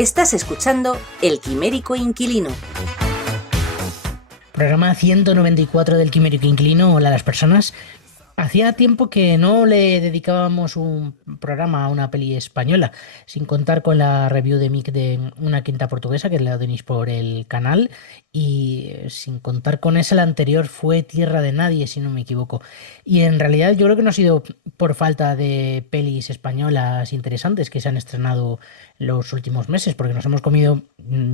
Estás escuchando El Quimérico Inquilino. Programa 194 del Quimérico Inquilino. Hola a las personas. Hacía tiempo que no le dedicábamos un programa a una peli española, sin contar con la review de Mick de Una quinta portuguesa, que la tenéis por el canal, y sin contar con esa, la anterior fue Tierra de Nadie, si no me equivoco. Y en realidad yo creo que no ha sido por falta de pelis españolas interesantes que se han estrenado los últimos meses, porque nos hemos comido,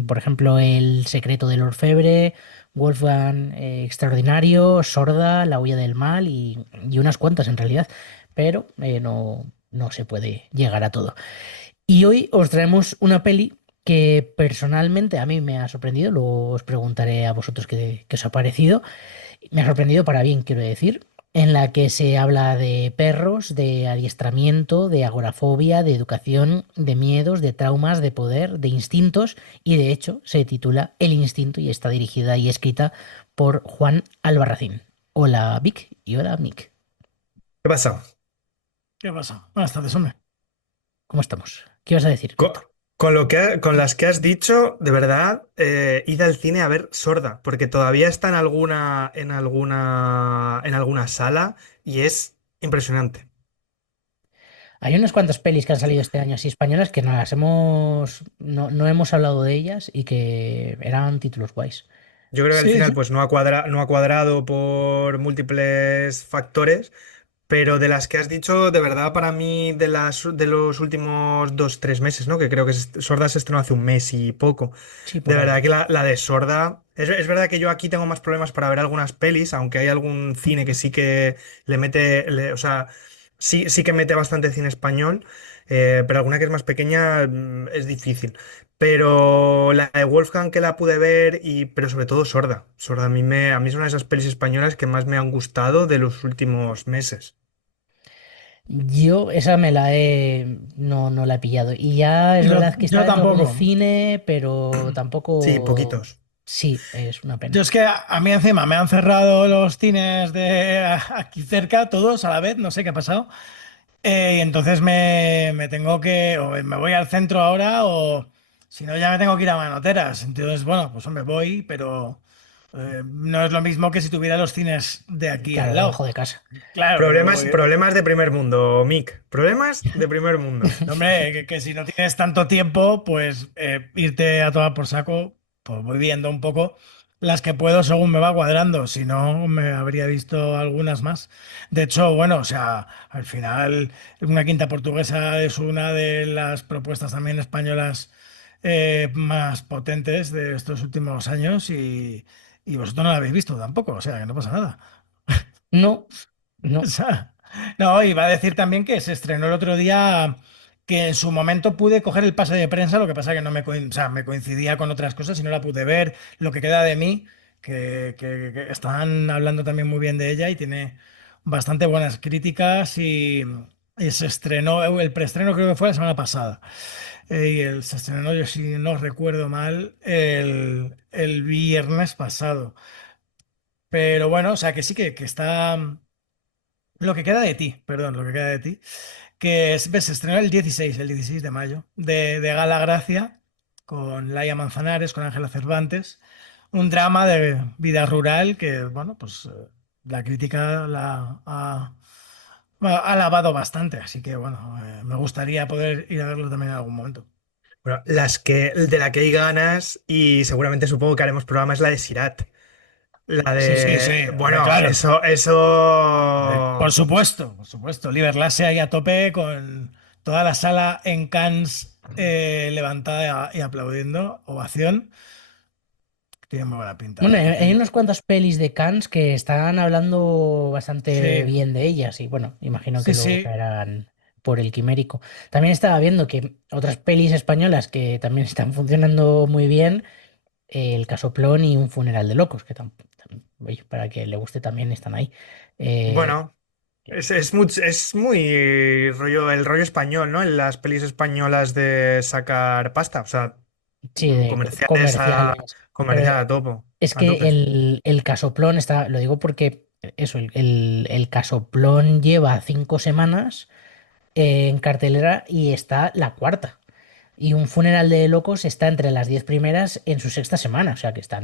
por ejemplo, El secreto del orfebre, Wolfgang Extraordinario, Sorda, La huella del mal y unas cuantas en realidad, pero no se puede llegar a todo. Y hoy os traemos una peli que personalmente a mí me ha sorprendido, luego os preguntaré a vosotros qué os ha parecido. Me ha sorprendido para bien, quiero decir, en la que se habla de perros, de adiestramiento, de agorafobia, de educación, de miedos, de traumas, de poder, de instintos, y de hecho se titula El Instinto y está dirigida y escrita por Juan Albarracín. Hola Vic y hola Mick. ¿Qué pasa? ¿Qué pasa? Buenas tardes, hombre. ¿Cómo estamos? ¿Qué vas a decir, Con, Víctor? con las que has dicho, de verdad, id al cine a ver Sorda, porque todavía está en alguna sala y es impresionante. Hay unas cuantas pelis que han salido este año así españolas que no hemos hablado de ellas y que eran títulos guays. Yo creo que al Sí, final sí. pues no ha cuadrado por múltiples factores, pero de las que has dicho, de verdad, para mí, de los últimos 2, 3 meses, ¿no? Que creo que Sorda se estrenó hace un mes y poco. Sí, De por ahí. verdad que la de Sorda. Es verdad que yo aquí tengo más problemas para ver algunas pelis, aunque hay algún cine que sí que le mete. O sea, sí que mete bastante cine español, pero alguna que es más pequeña es difícil. Pero la de Wolfgang que la pude ver, pero sobre todo Sorda. Sorda a mí es una de esas pelis españolas que más me han gustado de los últimos meses. Yo esa no la he pillado. Y ya es Yo, verdad que está yo dentro de algo de tampoco. cine, pero Sí, tampoco. poquitos. Sí, es una Yo pena. es que a mí encima me han cerrado los cines de aquí cerca, todos a la vez, no sé qué ha pasado. Y entonces me tengo que, o me voy al centro ahora, o si no, ya me tengo que ir a Manoteras. Entonces, bueno, pues hombre, voy, pero no es lo mismo que si tuviera los cines de aquí al Claro, lado. debajo de casa. Claro, que me Problemas, voy. problemas de primer mundo, Mick. Problemas de primer mundo. No, hombre, que si no tienes tanto tiempo, pues irte a tomar por saco, pues voy viendo un poco las que puedo según me va cuadrando. Si no, me habría visto algunas más. De hecho, bueno, o sea, al final, Una quinta portuguesa es una de las propuestas también españolas más potentes de estos últimos años y vosotros no la habéis visto tampoco, o sea, que no pasa nada. No, O no. sea, no, iba a decir también que se estrenó el otro día, que en su momento pude coger el pase de prensa, lo que pasa que no o sea, me coincidía con otras cosas y no la pude ver. Lo que queda de mí, que están hablando también muy bien de ella y tiene bastante buenas críticas y se estrenó, el preestreno creo que fue la semana pasada. Se estrenó, yo si no recuerdo mal, el viernes pasado. Pero bueno, o sea que sí que está. Lo que queda de ti, perdón, lo que queda de ti, ves, se estrenó el 16 de mayo, de Gala Gracia, con Laia Manzanares, con Ángela Cervantes, un drama de vida rural que, bueno, pues la crítica ha alabado bastante, así que, bueno, me gustaría poder ir a verlo también en algún momento. Bueno, de la que hay ganas, y seguramente supongo que haremos programa, es la de Sirat. La Sí, sí, de. sí, hombre, Bueno, claro. eso. Por supuesto. Liverlase ahí a tope con toda la sala en Cannes levantada y aplaudiendo. Ovación. Tiene muy buena pinta. Bueno, hay unas cuantas pelis de Cannes que están hablando bastante Sí, bien de ellas y bueno, imagino que sí, luego sí. caerán por el Quimérico. También estaba viendo que otras pelis españolas que también están funcionando muy bien, El Casoplón y Un Funeral de Locos, que oye, para que le guste también están ahí. Eh, Bueno, es muy el rollo español, ¿no? En las pelis españolas de sacar pasta. O sea, sí, de comerciales comerciales. Pero comercial a tope. es A que tope. el casoplón está, lo digo porque eso, el casoplón lleva 5 semanas en cartelera y está la cuarta. Y Un funeral de locos está entre las 10 primeras en su sexta semana, o sea que está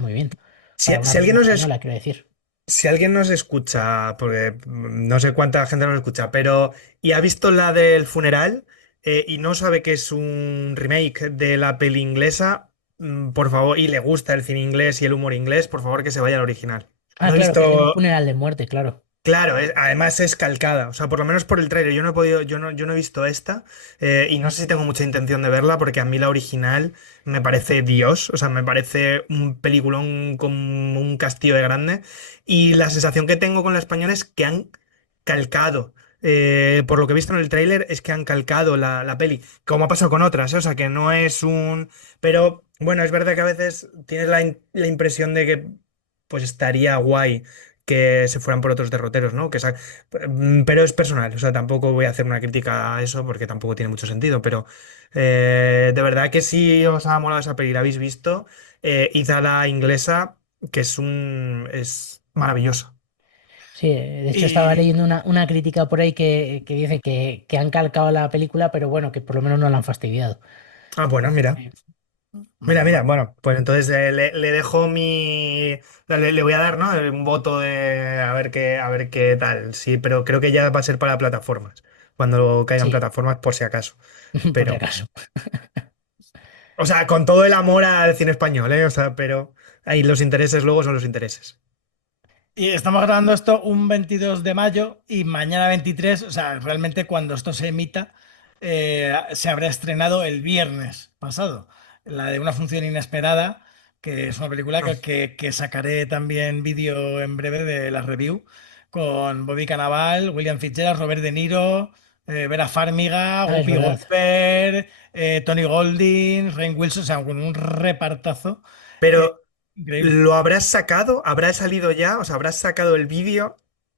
muy bien. Si, Para una si peli alguien española, quiero decir. si alguien nos escucha, porque no sé cuánta gente nos escucha, pero y ha visto la del funeral y no sabe que es un remake de la peli inglesa, por favor, y le gusta el cine inglés y el humor inglés, por favor que se vaya al original. Ah, No he claro, que hay un visto. funeral de muerte, claro. Claro, además es calcada, o sea, por lo menos por el tráiler, yo no he podido, yo no he visto esta y no sé si tengo mucha intención de verla porque a mí la original me parece Dios, o sea, me parece un peliculón como un castillo de grande y la sensación que tengo con la española es que han calcado, por lo que he visto en el tráiler es que han calcado la peli, como ha pasado con otras, o sea, que no es un. Pero bueno, es verdad que a veces tienes la impresión de que pues estaría guay que se fueran por otros derroteros, ¿no? Pero es personal, o sea, tampoco voy a hacer una crítica a eso porque tampoco tiene mucho sentido, pero de verdad que si os ha molado esa peli, la habéis visto, id a la inglesa, que es maravillosa. Sí, de hecho estaba Y leyendo una crítica por ahí que dice que han calcado la película, pero bueno, que por lo menos no la han fastidiado. Ah, bueno, mira. Sí. Mira, Menos mira, mal. bueno, pues entonces le dejo le voy a dar, ¿no? Un voto de a ver qué tal. Sí, pero creo que ya va a ser para plataformas. Cuando caigan Sí, plataformas, por si acaso. por si Pero. acaso. O sea, con todo el amor al cine español, ¿eh? O sea, pero ahí los intereses luego son los intereses. Y estamos grabando esto un 22 de mayo y mañana 23, o sea, realmente cuando esto se emita, se habrá estrenado el viernes pasado, la de Una función inesperada, que es una película Ah, que sacaré también vídeo en breve de la review, con Bobby Cannavale, William Fitzgerald, Robert De Niro, Vera Farmiga, Ah, es Whoopi verdad. Goldberg, Tony Golding, Rainn Wilson, o sea, con un repartazo eh, pero, increíble. ¿lo habrás sacado? ¿Habrá salido ya? O sea, ¿habrás sacado el vídeo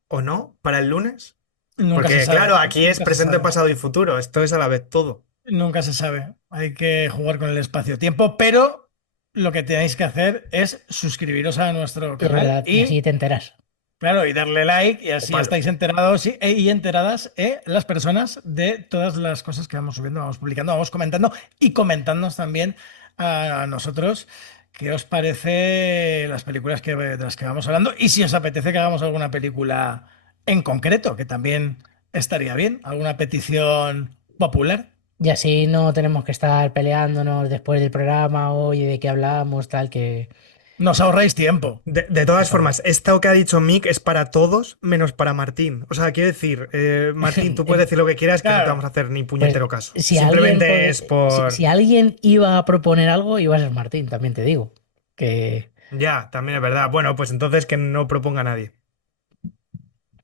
o no para el lunes? Nunca se Porque, sabe, claro, aquí es nunca se presente, sabe. pasado y futuro. Esto es a la vez todo. Nunca se sabe. Hay que jugar con el espacio-tiempo, pero lo que tenéis que hacer es suscribiros a nuestro Es canal verdad, y así y, te enteras. claro, y darle like y O así palo. estáis enterados y enteradas las personas de todas las cosas que vamos subiendo, vamos publicando, vamos comentando y comentándonos también a nosotros qué os parece las películas de las que vamos hablando y si os apetece que hagamos alguna película en concreto, que también estaría bien, alguna petición popular. Y así no tenemos que estar peleándonos después del programa, oye, de qué hablamos, tal, que Nos ahorráis tiempo. De todas eso. formas, esto que ha dicho Mick es para todos menos para Martín. O sea, quiero decir, Martín, tú puedes Eh, decir lo que quieras, que no te vamos Claro, a hacer ni Pues puñetero caso. si alguien, Simplemente es si por. alguien iba a proponer algo, iba a ser Martín, también te digo. Que, Ya, también es verdad. Bueno, pues entonces que no proponga nadie.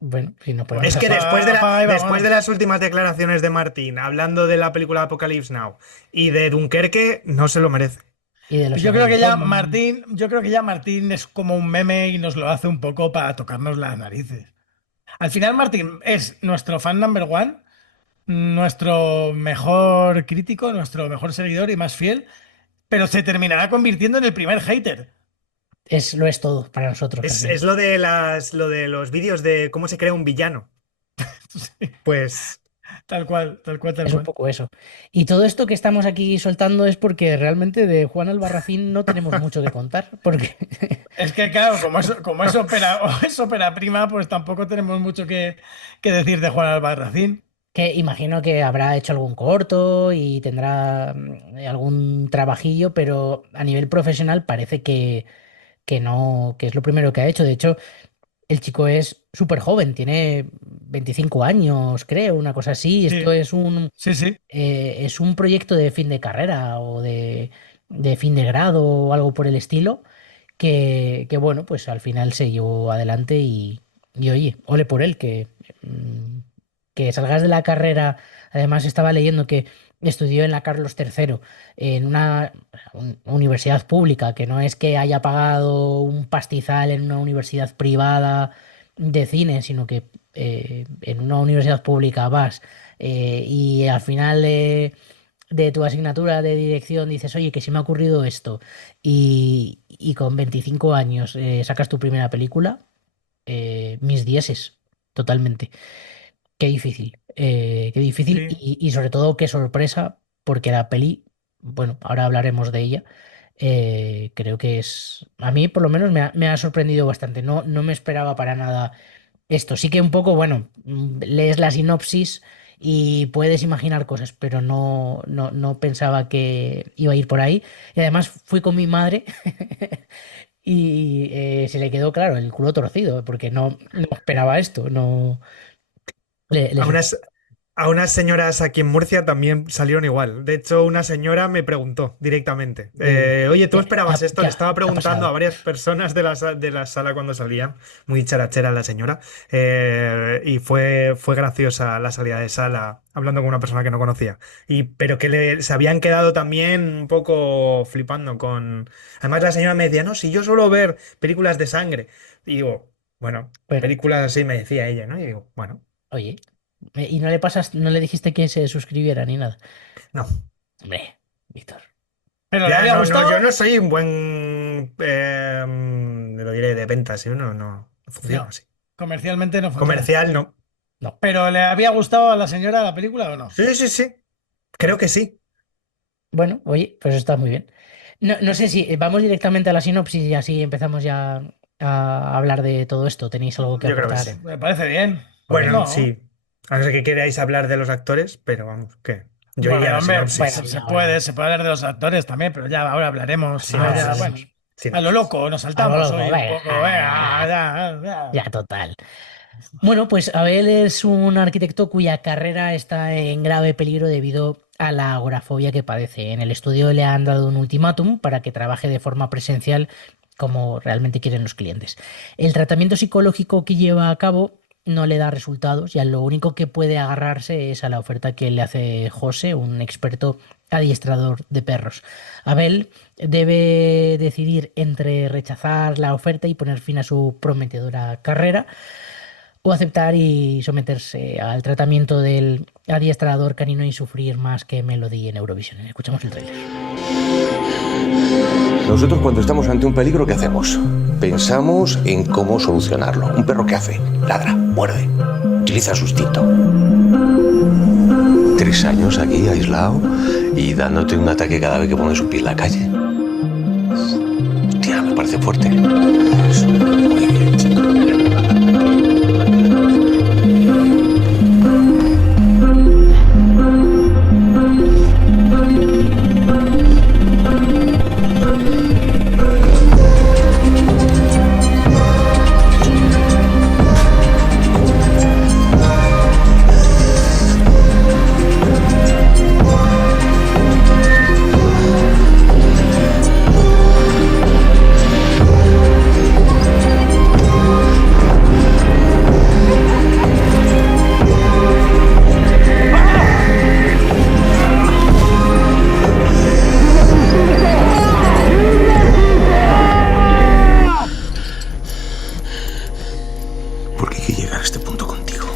bueno, si nos pues ponemos Es que así. apaga y después de vámonos. las últimas declaraciones de Martín, hablando de la película Apocalypse Now y de Dunkerque, no se lo merece. Y de los Yo creo que ya Smalltalk. Martín, yo creo que ya Martín es como un meme y nos lo hace un poco para tocarnos las narices. Al final, Martín es nuestro fan number one, nuestro mejor crítico, nuestro mejor seguidor y más fiel, pero se terminará convirtiendo en el primer hater. Lo es todo para nosotros Es también. lo de los vídeos de cómo se crea un villano. Sí, Pues tal cual, tal cual, tal Es un cual. poco eso. Y todo esto que estamos aquí soltando es porque realmente de Juan Albarracín no tenemos mucho que contar. Porque Es que, claro, como es ópera, o es ópera prima, pues tampoco tenemos mucho que decir de Juan Albarracín. que imagino que habrá hecho algún corto y tendrá algún trabajillo, pero a nivel profesional parece que no, que es lo primero que ha hecho. De hecho, el chico es súper joven, tiene 25 años, creo, una cosa así. Esto Sí, sí, sí. es un proyecto de fin de carrera o de fin de grado o algo por el estilo, que bueno, pues al final se llevó adelante y oye, ole por él, mm, que salgas de la carrera. Además, estaba leyendo que estudió en la Carlos III, en una universidad pública, que no es que haya pagado un pastizal en una universidad privada de cine, sino que en una universidad pública vas y al final de tu asignatura de dirección dices, oye, que se me ha ocurrido esto, y con 25 años sacas tu primera película, mis dieces, totalmente. Qué difícil Sí. y sobre todo qué sorpresa porque la peli, bueno, ahora hablaremos de ella, creo que es, a mí por lo menos me ha sorprendido bastante, no me esperaba para nada esto. Sí que un poco, bueno, lees la sinopsis y puedes imaginar cosas, pero no pensaba que iba a ir por ahí. Y además fui con mi madre y se le quedó, claro, el culo torcido, porque no esperaba esto, no le A unas, a unas señoras aquí en Murcia también salieron igual. De hecho, una señora me preguntó directamente, oye, ¿tú esperabas esto? Le estaba qué ha preguntando a pasado? varias personas de la sala cuando salían. Muy charachera la señora. Y fue graciosa la salida de sala hablando con una persona que no conocía. Pero que se habían quedado también un poco flipando con... Además, la señora me decía, no, si yo suelo ver películas de sangre. Y digo, bueno, Bueno, películas así me decía ella, ¿no? Y digo, bueno, oye, y no le dijiste que se suscribiera ni nada. no. Hombre, Víctor. ¿Pero le Ya, había no, no, yo gustado? no soy un buen, lo diré, de ventas, yo no funciona No, así. comercialmente no funciona. Comercial, no. No. ¿Pero le había gustado a la señora la película o no? Sí, sí, sí, creo Ah, que sí. Bueno, oye, pues está muy bien. No sé si vamos directamente a la sinopsis y así empezamos ya a hablar de todo esto. ¿Tenéis algo que Yo creo que aportar? sí. me parece bien. ¿Por qué Bueno, no? sí. A no ser que queráis hablar de los actores, pero vamos, ¿qué? Yo iría a Bueno, la hombre, Bueno, sinopsis. y ahora se puede hablar de los actores también, pero ya ahora hablaremos. A ver, ya, Sinopsis. bueno, hablaremos. a lo Sinopsis. loco, nos A lo saltamos loco, hoy un venga. poco. Venga, ya, Ya, ya. total. Bueno, pues Abel es un arquitecto cuya carrera está en grave peligro debido a la agorafobia que padece. En el estudio le han dado un ultimátum para que trabaje de forma presencial como realmente quieren los clientes. El tratamiento psicológico que lleva a cabo no le da resultados y a lo único que puede agarrarse es a la oferta que le hace José, un experto adiestrador de perros. Abel debe decidir entre rechazar la oferta y poner fin a su prometedora carrera o aceptar y someterse al tratamiento del adiestrador canino y sufrir más que Melody en Eurovisión. Escuchamos el tráiler. Nosotros cuando estamos ante un peligro, ¿qué hacemos? Pensamos en cómo solucionarlo. ¿Un perro qué hace? Ladra, muerde, utiliza su instinto. 3 años aquí, aislado, y dándote un ataque cada vez que pones un pie en la calle. Hostia, me parece fuerte. Eso, muy bien, chico. ¿Por qué hay que llegar a este punto contigo?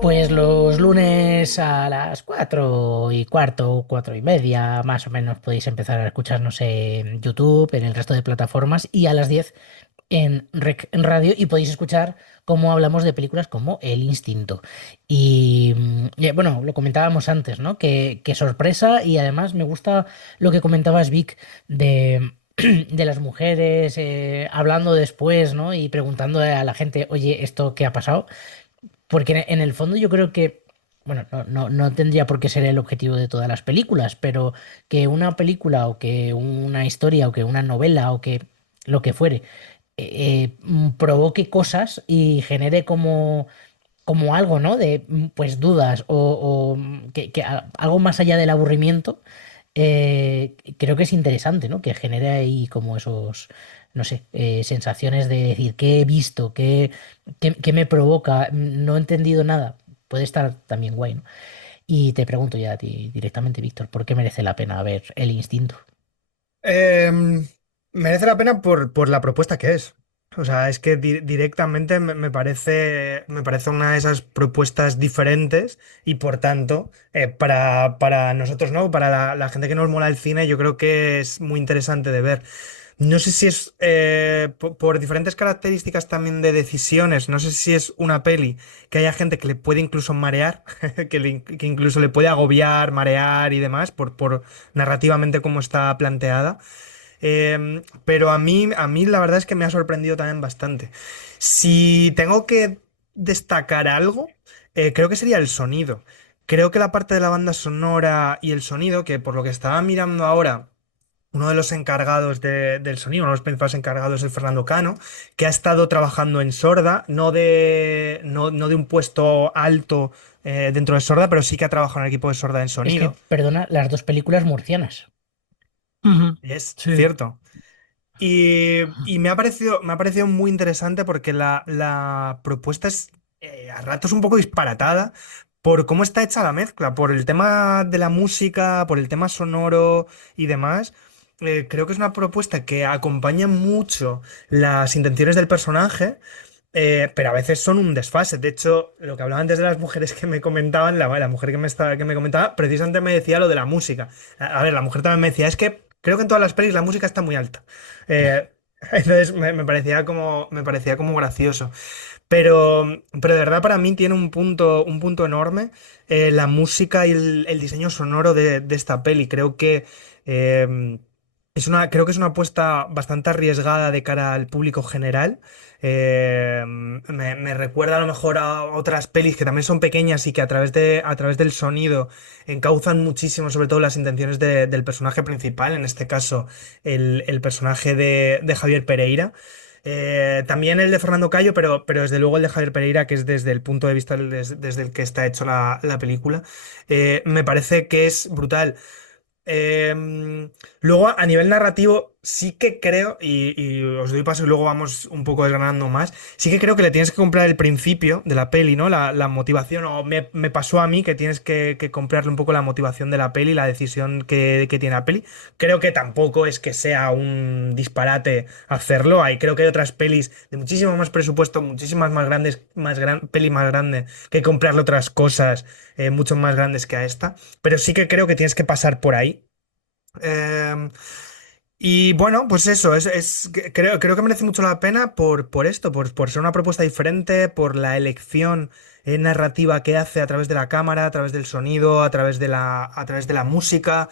Pues los lunes a las 4:15, 4:30, más o menos, podéis empezar a escucharnos en YouTube, en el resto de plataformas, y a las 10 en Rec en Radio, y podéis escuchar cómo hablamos de películas como El Instinto. Y bueno, lo comentábamos antes, ¿no? Que sorpresa, y además me gusta lo que comentabas, Vic, de, de las mujeres hablando después, ¿no? Y preguntando a la gente, oye, ¿esto qué ha pasado? Porque en el fondo yo creo que, bueno, no tendría por qué ser el objetivo de todas las películas, pero que una película o que una historia o que una novela o que lo que fuere provoque cosas y genere como algo, ¿no? De pues dudas o algo más allá del aburrimiento, creo que es interesante, ¿no? Que genere ahí como esos, no sé, sensaciones de decir, ¿qué he visto? ¿Qué me provoca? No he entendido nada. Puede estar también guay, ¿no? Y te pregunto ya a ti directamente, Víctor, ¿por qué merece la pena ver El Instinto? Em, Merece la pena por la propuesta que es. O sea, es que directamente me parece una de esas propuestas diferentes y por tanto, para nosotros, ¿no? Para la gente que nos mola el cine, yo creo que es muy interesante de ver. No sé si es por diferentes características también de decisiones, no sé si es una peli que haya gente que le puede incluso marear, que incluso le puede agobiar, marear y demás, por narrativamente cómo está planteada. Pero a mí la verdad es que me ha sorprendido también bastante. Si tengo que destacar algo, creo que sería el sonido. Creo que la parte de la banda sonora y el sonido, que por lo que estaba mirando ahora, uno de los encargados del sonido, uno de los principales encargados es Fernando Cano, que ha estado trabajando en Sorda, no de un puesto alto dentro de Sorda, pero sí que ha trabajado en el equipo de Sorda en Es que, sonido. perdona, las dos películas murcianas. Ujú. Y es Sí. cierto. Y me ha parecido muy interesante porque la propuesta es a ratos un poco disparatada por cómo está hecha la mezcla, por el tema de la música, por el tema sonoro y demás. Creo que es una propuesta que acompaña mucho las intenciones del personaje, pero a veces son un desfase. De hecho, lo que hablaba antes de las mujeres que me comentaban, la mujer que me comentaba, precisamente me decía lo de la música. A ver, la mujer también me decía, es que creo que en todas las pelis la música está muy alta. Eh, entonces me parecía como gracioso. Pero de verdad para mí tiene un punto enorme la música y el diseño sonoro de esta peli. Eh, creo que es una apuesta bastante arriesgada de cara al público general. Me recuerda a lo mejor a otras pelis que también son pequeñas y que a través del sonido encauzan muchísimo, sobre todo las intenciones del personaje principal, en este caso el personaje de Javier Pereira. También el de Fernando Cayo, pero desde luego el de Javier Pereira, que es desde el punto de vista desde el que está hecho la película, me parece que es brutal. Luego, a nivel narrativo, sí que creo, y os doy paso y luego vamos un poco desgranando más, sí que creo que le tienes que comprar el principio de la peli, ¿no? La motivación, o me pasó a mí que tienes que comprarle un poco la motivación de la peli, la decisión que tiene la peli. Creo que tampoco es que sea un disparate hacerlo. Creo que hay otras pelis de muchísimo más presupuesto, muchísimas más grandes, peli más grande, que comprarle otras cosas mucho más grandes que a esta. Pero sí que creo que tienes que pasar por ahí. Em, y bueno, pues eso, creo que merece mucho la pena por esto, por ser una propuesta diferente, por la elección narrativa que hace a través de la cámara, a través del sonido, a través de la música.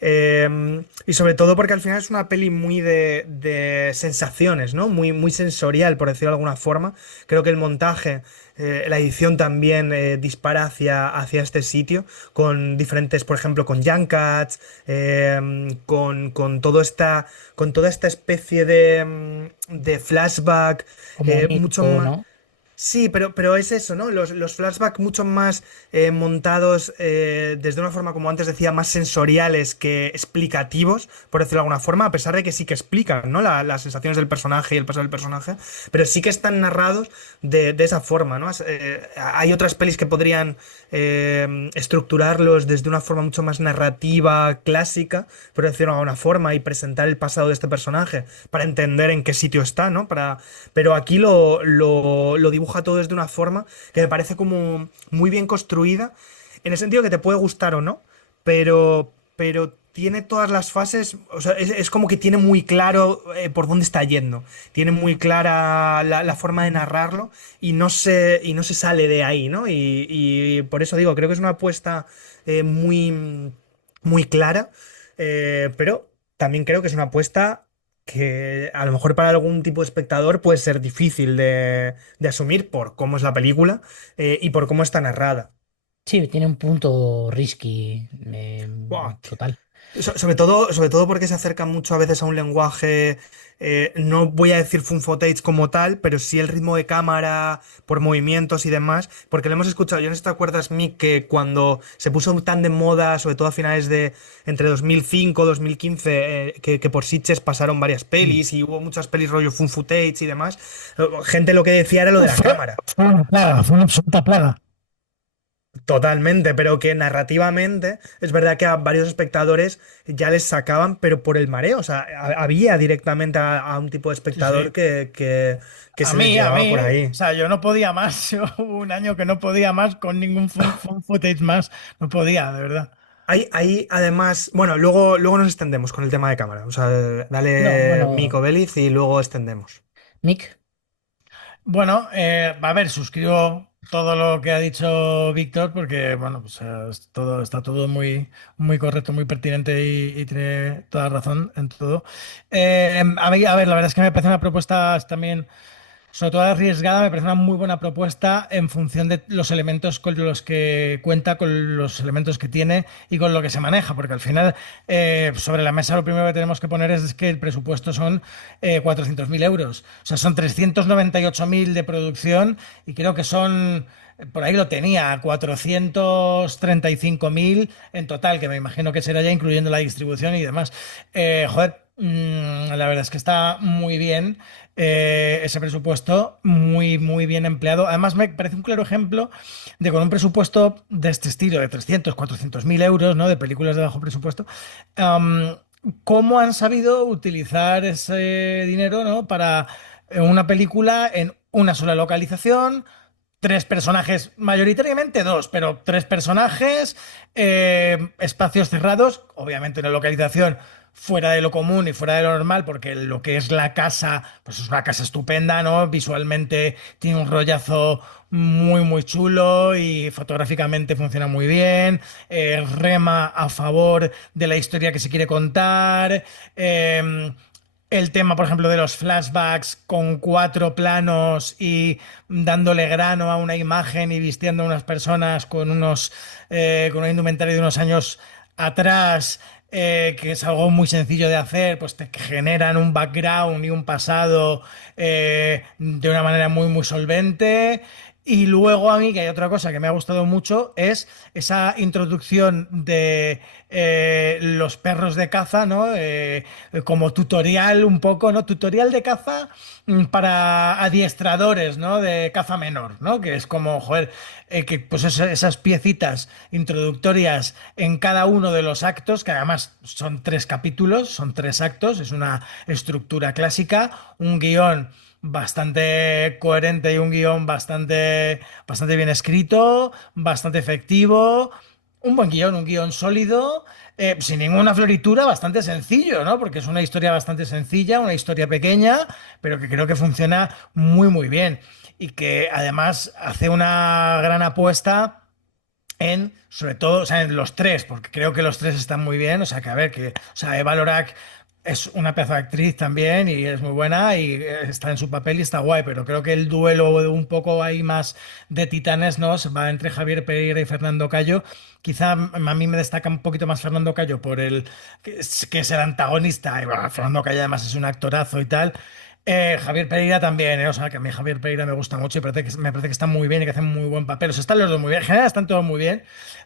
Y sobre todo porque al final es una peli muy de sensaciones, ¿no? Muy, muy sensorial, por decirlo de alguna forma. Creo que el montaje, la edición también dispara hacia este sitio, con diferentes, por ejemplo, con Jump Cuts, con toda esta especie de flashback, Como mucho onírico, más. ¿no? Sí, pero es eso, ¿no? Los flashbacks mucho más montados desde una forma, como antes decía, más sensoriales que explicativos, por decirlo de alguna forma, a pesar de que sí que explican, ¿no? Las sensaciones del personaje y el pasado del personaje, pero sí que están narrados de esa forma, ¿no? Hay otras pelis que podrían estructurarlos desde una forma mucho más narrativa, clásica, por decirlo de alguna forma, y presentar el pasado de este personaje para entender en qué sitio está, ¿no? Pero aquí lo dibuja todo desde una forma que me parece como muy bien construida, en el sentido que te puede gustar o no, pero tiene todas las fases, o sea, es como que tiene muy claro por dónde está yendo, tiene muy clara la forma de narrarlo y no se sale de ahí, ¿no? Y por eso digo, creo que es una apuesta muy, muy clara, pero también creo que es una apuesta que a lo mejor para algún tipo de espectador puede ser difícil de asumir por cómo es la película y por cómo está narrada. Sí, tiene un punto risky, Buah, total. sobre todo porque se acerca mucho a veces a un lenguaje, no voy a decir fun footage como tal, pero sí el ritmo de cámara, por movimientos y demás, porque lo hemos escuchado. Yo no sé si te acuerdas, Mick, que cuando se puso tan de moda, sobre todo a finales de entre 2005 y 2015, que por Sitges pasaron varias Mm. pelis y hubo muchas pelis rollo fun footage y demás, gente lo que decía era lo de la Fue, cámara. fue una plaga, fue una absoluta plaga. Totalmente, pero que narrativamente es verdad que a varios espectadores ya les sacaban, pero por el mareo. O sea, había directamente a un tipo de Sí, sí. espectador que A se les mí, a llegaba por mí, o ahí. sea, yo no podía más. Yo hubo un año que no podía más con ningún footage más. No podía, de verdad. Hay además, bueno, luego nos extendemos con el tema de cámara. O sea, No, dale Mico bueno, Belliz y luego extendemos. Nick. Bueno, a ver, suscribo todo lo que ha dicho Víctor porque, bueno, pues está todo muy correcto, muy pertinente y tiene toda razón en todo. A ver, la verdad es que me parece una propuesta también, sobre todo arriesgada, me parece una muy buena propuesta en función de los elementos con los que cuenta, con los elementos que tiene y con lo que se maneja, porque al final sobre la mesa lo primero que tenemos que poner es que el presupuesto son 400.000 euros, o sea, son 398.000 de producción y creo que son... Por ahí lo tenía, 435.000 en total, que me imagino que será ya incluyendo la distribución y demás. Joder, la verdad es que está muy bien ese presupuesto, muy bien empleado. Además, me parece un claro ejemplo de con un presupuesto de este estilo, de 400.000 euros, ¿no? De películas de bajo presupuesto, am, cómo han sabido utilizar ese dinero, ¿no? Para una película en una sola localización, tres personajes, mayoritariamente dos, pero tres personajes, espacios cerrados, obviamente una localización fuera de lo común y fuera de lo normal, porque lo que es la casa, pues es una casa estupenda, ¿no? Visualmente tiene un rollazo muy chulo y fotográficamente funciona muy bien, rema a favor de la historia que se quiere contar. El tema, por ejemplo, de los flashbacks con cuatro planos y dándole grano a una imagen y vistiendo a unas personas con una indumentaria de unos años atrás, que es algo muy sencillo de hacer, pues te generan un background y un pasado de una manera muy solvente. Y luego a mí, que hay otra cosa que me ha gustado mucho, es esa introducción de los perros de caza, ¿no? Como tutorial un poco, ¿no? Tutorial de caza para adiestradores, ¿no? De caza menor, ¿no? Que es como, joder, que pues esas piecitas introductorias en cada uno de los actos, que además son tres capítulos, son tres actos, es una estructura clásica, un guión bastante coherente y un guión bastante bien escrito, bastante efectivo, un guión sólido, sin ninguna floritura, bastante sencillo, ¿no? Porque es una historia bastante sencilla, una historia pequeña, pero que creo que funciona muy bien y que además hace una gran apuesta en, sobre todo, o sea, en los tres, porque creo que los tres están muy bien, o sea, que a ver, que, o sea, Eva Lorak es una pedazo de actriz también y es muy buena y está en su papel y está guay, pero creo que el duelo de un poco ahí más de titanes, ¿no? Se va entre Javier Pereira y Fernando Cayo. Quizá a mí me destaca un poquito más Fernando Cayo por el que es el antagonista, y bueno, Fernando Cayo además es un actorazo y tal. Javier Pereira también, o sea, que a mí Javier Pereira me gusta mucho y me parece que está muy bien y que hacen muy buen papel. O sea, están los dos muy bien, en general están todos muy bien,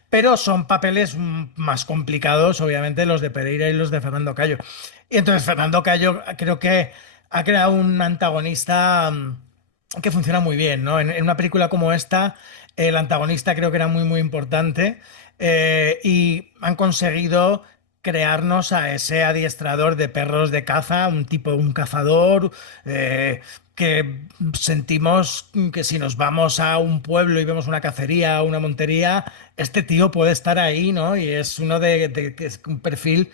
pero son papeles más complicados, obviamente, los de Pereira y los de Fernando Cayo. Y entonces Fernando Cayo creo que ha creado un antagonista que funciona muy bien, ¿no? En una película como esta, el antagonista creo que era muy importante y han conseguido crearnos a ese adiestrador de perros de caza, un cazador, que sentimos que si nos vamos a un pueblo y vemos una cacería o una montería, este tío puede estar ahí, ¿no? Y es uno que es un perfil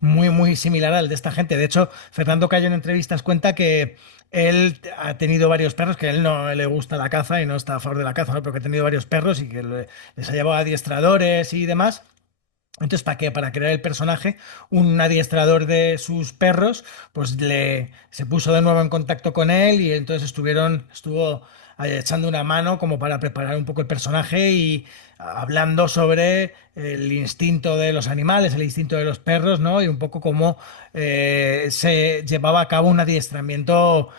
muy similar al de esta gente. De hecho, Fernando Cayo en entrevistas cuenta que él ha tenido varios perros, que a él no le gusta la caza y no está a favor de la caza, ¿no? Pero que ha tenido varios perros y que les ha llevado a adiestradores y demás. Entonces, ¿para qué? Para crear el personaje, un adiestrador de sus perros, pues se puso de nuevo en contacto con él y entonces estuvo ahí echando una mano como para preparar un poco el personaje y hablando sobre el instinto de los animales, el instinto de los perros, ¿no? Y un poco cómo se llevaba a cabo un adiestramiento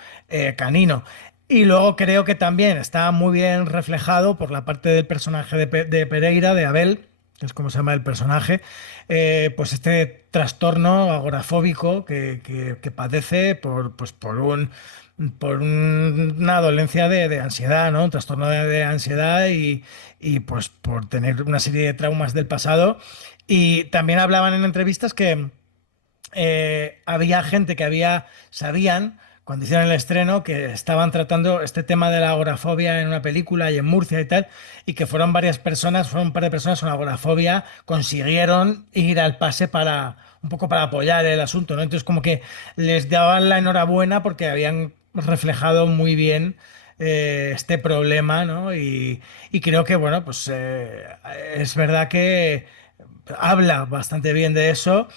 canino. Y luego creo que también está muy bien reflejado por la parte del personaje de Pereira, de Abel, que es como se llama el personaje, pues este trastorno agorafóbico que padece una dolencia de ansiedad, ¿no? Un trastorno de ansiedad y pues por tener una serie de traumas del pasado. Y también hablaban en entrevistas que había gente que sabían cuando hicieron el estreno, que estaban tratando este tema de la agorafobia en una película y en Murcia y tal, y que fueron varias personas, fueron un par de personas con agorafobia, consiguieron ir al pase para un poco para apoyar el asunto, ¿no? Entonces como que les daban la enhorabuena porque habían reflejado muy bien este problema, ¿no? Y creo que, bueno, pues es verdad que habla bastante bien de eso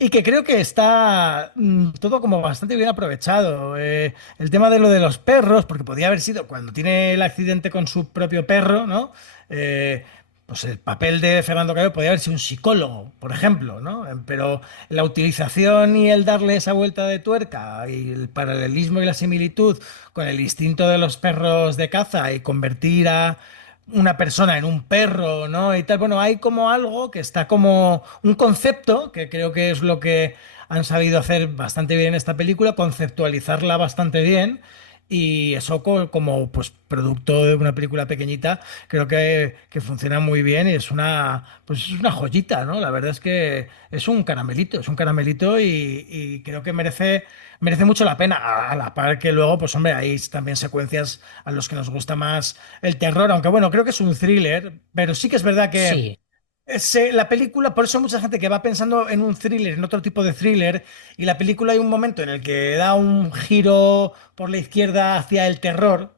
y que creo que está todo como bastante bien aprovechado. El tema de lo de los perros, porque podía haber sido cuando tiene el accidente con su propio perro, ¿no? Eh, pues el papel de Fernando Cabello podía haber sido un psicólogo, por ejemplo, ¿no? Pero la utilización y el darle esa vuelta de tuerca y el paralelismo y la similitud con el instinto de los perros de caza y convertir a una persona en un perro, ¿no? Y tal. Bueno, hay como algo que está como un concepto, que creo que es lo que han sabido hacer bastante bien en esta película, conceptualizarla bastante bien. Y eso como pues producto de una película pequeñita, creo que funciona muy bien y es pues es una joyita, ¿no? La verdad es que es un caramelito y creo que merece mucho la pena. A la par que luego, pues hombre, hay también secuencias a los que nos gusta más el terror, aunque bueno, creo que es un thriller, pero sí que es verdad que Sí, la película, por eso hay mucha gente que va pensando en un thriller, en otro tipo de thriller, y la película hay un momento en el que da un giro por la izquierda hacia el terror,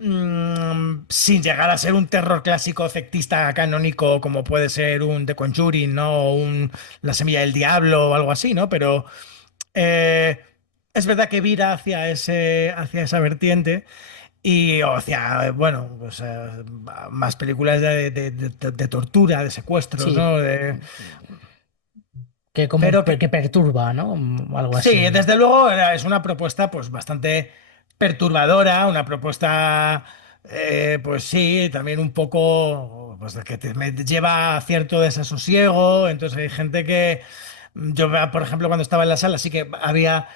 sin llegar a ser un terror clásico efectista canónico como puede ser un The Conjuring, ¿no? O un La Semilla del Diablo o algo así, ¿no? Pero eh, es verdad que vira hacia esa vertiente. Y o hacia, bueno, pues más películas de tortura, de secuestros, sí, ¿no? que como Pero que perturba, ¿no? Algo sí, así. desde luego es una propuesta pues bastante perturbadora, una propuesta pues sí, también un poco pues que me lleva a cierto desasosiego, entonces hay gente que yo por ejemplo cuando estaba en la sala sí que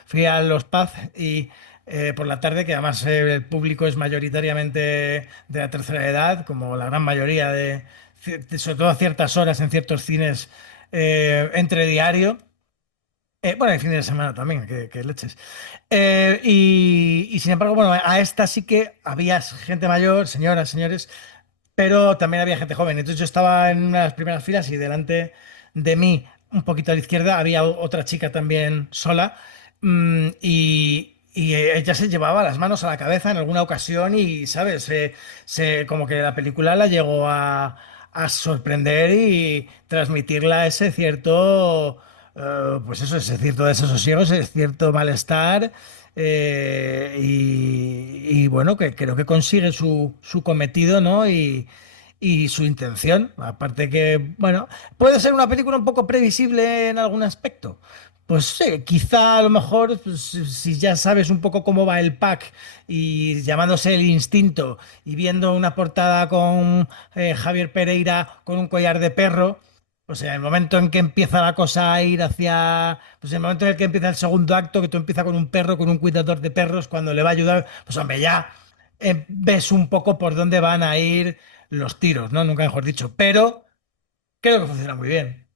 fui a los pubs y por la tarde, que además el público es mayoritariamente de la tercera edad, como la gran mayoría sobre todo a ciertas horas en ciertos cines entre diario. Bueno, el fin de semana también, que leches. Y sin embargo, bueno, a esta sí que había gente mayor, señoras, señores, pero también había gente joven. Entonces yo estaba en unas primeras filas y delante de mí, un poquito a la izquierda, había otra chica también sola. Y ella se llevaba las manos a la cabeza en alguna ocasión y, ¿sabes? Como que la película la llegó a sorprender y transmitirla ese cierto pues eso, ese cierto desasosiego, ese cierto malestar y bueno, que creo que consigue su cometido, ¿no? Y su intención. Aparte que, bueno, puede ser una película un poco previsible en algún aspecto. Pues sí, quizá a lo mejor, pues, si ya sabes un poco cómo va el pack y llamándose El Instinto y viendo una portada con Javier Pereira con un collar de perro, pues en el momento en que empieza la cosa a ir hacia, pues en el momento en el que empieza el segundo acto, que tú empiezas con un perro, con un cuidador de perros, cuando le va a ayudar, pues hombre, ya ves un poco por dónde van a ir los tiros, ¿no? Nunca mejor dicho. Pero creo que funciona muy bien.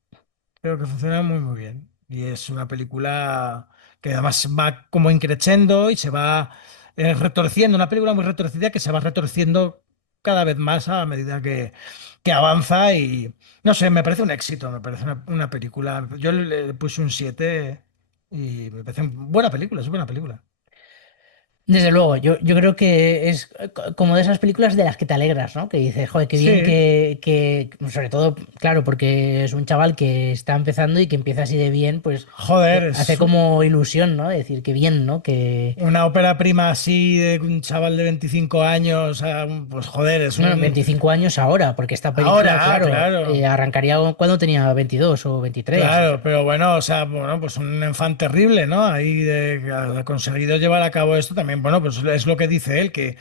Creo que funciona muy, muy bien. Y es una película que además va como increciendo y se va retorciendo. Una película muy retorcida que se va retorciendo cada vez más a medida que avanza. Y no sé, me parece un éxito. Me parece una película. Yo le puse un 7 y me parece buena película, es buena película. Desde luego, yo creo que es como de esas películas de las que te alegras, ¿no? Que dices, joder, qué bien Sí, sobre todo, claro, porque es un chaval que está empezando y que empieza así de bien, pues joder, hace como ilusión, ¿no? Decir, qué bien, ¿no? Que, una ópera prima así de un chaval de 25 años, pues joder, es bueno, un... 25 años ahora, porque esta película, Ahora, claro, claro. arrancaría cuando tenía 22 o 23. Claro, pero bueno, o sea, bueno, pues un enfant terrible, ¿no? Ahí que ha conseguido llevar a cabo esto también, bueno, pues es lo que dice él, que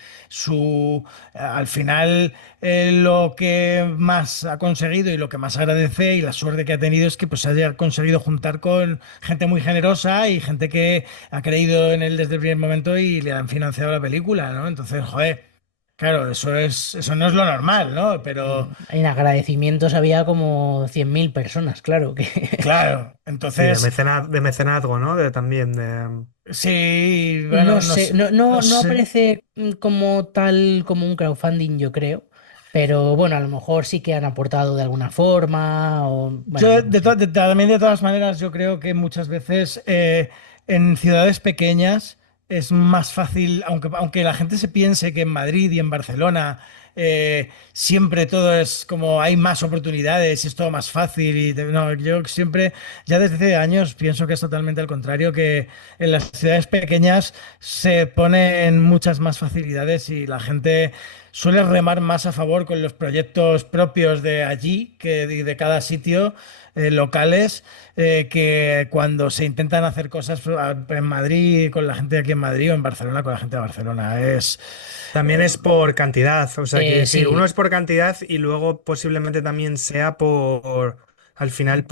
al final lo que más ha conseguido y lo que más agradece y la suerte que ha tenido es que pues haya conseguido juntar con gente muy generosa y gente que ha creído en él desde el primer momento y le han financiado la película, ¿no? Entonces, joder, Claro, eso no es lo normal, ¿no? Pero En agradecimientos había como 100.000 personas, claro que. claro, Sí, entonces de mecenazgo, ¿no? También de... sí, No bueno, sé, no no sé. aparece como tal, como un crowdfunding, yo creo. Pero bueno, a lo mejor sí que han aportado de alguna forma, o bueno, Yo, no sé. también de todas maneras, yo creo que muchas veces en ciudades pequeñas es más fácil, aunque la gente se piense que en Madrid y en Barcelona siempre todo es como hay más oportunidades y es todo más fácil. No, yo siempre, ya desde hace años, pienso que es totalmente al contrario, que en las ciudades pequeñas se ponen muchas más facilidades y la gente suele remar más a favor con los proyectos propios de allí que de cada sitio locales que cuando se intentan hacer cosas en Madrid con la gente de aquí en Madrid o en Barcelona con la gente de Barcelona. También Eh, es por cantidad, o sea, quiero decir, uno Sí, es por cantidad y luego posiblemente también sea al final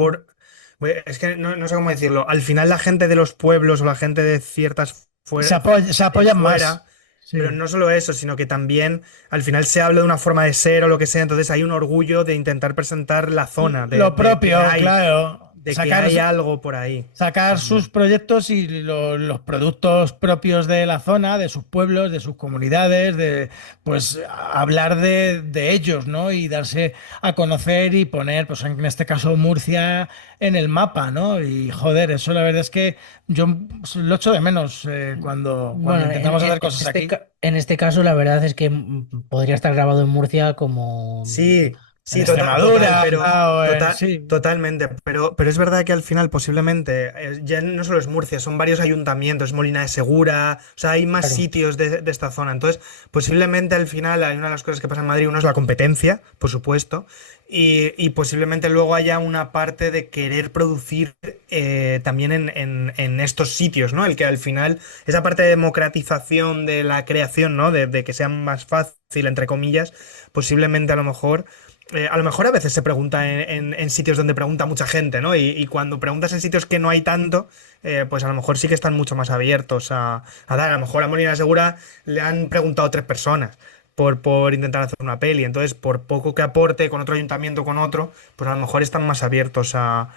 es que no sé cómo decirlo, al final la gente de los pueblos o la gente de ciertas se de apoyan fuera, más. pero Sí. no solo eso, sino que también al final se habla de una forma de ser o lo que sea, entonces hay un orgullo de intentar presentar la zona, Lo propio, claro. de que hay algo por ahí Sacar sus también. proyectos y los productos propios de la zona, de sus pueblos, de sus comunidades, de pues hablar de ellos, ¿no? Y darse a conocer y poner, pues en este caso Murcia en el mapa, ¿no? Y joder, eso la verdad es que yo lo echo de menos cuando bueno, intentamos hacer cosas aquí. en este caso la verdad es que podría estar grabado en Murcia como Sí, En sí, total, Extremadura, pero sí, totalmente. Pero es verdad que al final posiblemente ya no solo es Murcia, son varios ayuntamientos, Molina de Segura, o sea, hay más claro. sitios de esta zona. Entonces, posiblemente al final hay una de las cosas que pasa en Madrid, uno es la competencia, por supuesto, y posiblemente luego haya una parte de querer producir también en estos sitios, ¿no? El que al final, esa parte de democratización de la creación, ¿no? De que sea más fácil, entre comillas, posiblemente a lo mejor a veces se pregunta en sitios donde pregunta mucha gente, ¿no? Y cuando preguntas en sitios que no hay tanto, pues a lo mejor sí que están mucho más abiertos a dar. A lo mejor a Molina Segura le han preguntado tres personas por intentar hacer una peli. Entonces, por poco que aporte con otro ayuntamiento, con otro, pues a lo mejor están más abiertos a